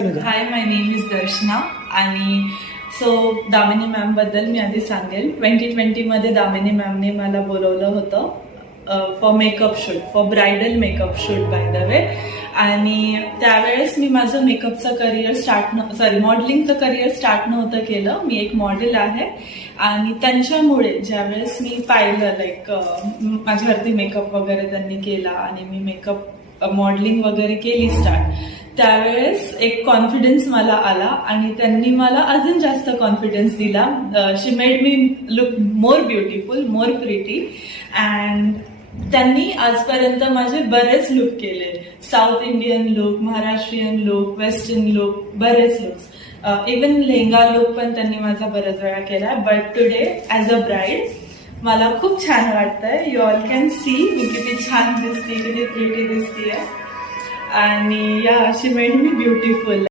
High, my name is दर्शना आणि so Damini ma'am बद्दल मी आधी सांगेल. 2020 मध्ये दामिनी मॅमने मला बोलवलं होतं for makeup shoot, for bridal makeup shoot by the way. आणि त्यावेळेस मी माझं मेकअपचं करिअर मॉडेलिंगचं करिअर स्टार्ट नव्हतं केलं. मी एक मॉडेल आहे आणि त्यांच्यामुळे ज्यावेळेस मी पाहिलं माझ्यावरती मेकअप वगैरे त्यांनी केला आणि मी मेकअप मॉडेलिंग वगैरे केली स्टार्ट, त्यावेळेस एक कॉन्फिडन्स मला आला आणि त्यांनी मला अजून जास्त कॉन्फिडन्स दिला. She made me look more beautiful, more pretty. And त्यांनी आजपर्यंत माझे बरेच लुक केले. South Indian look, Maharashtrian look, western look, बरेच लुक्स. इवन लेहंगा लुक पण त्यांनी माझा बऱ्याच वेळा केला. But today as a bride मला खूप छान वाटतंय. You all can see me किती छान दिसते, किती प्रिटी दिसते. आणि या शी मेड मी ब्युटिफुल.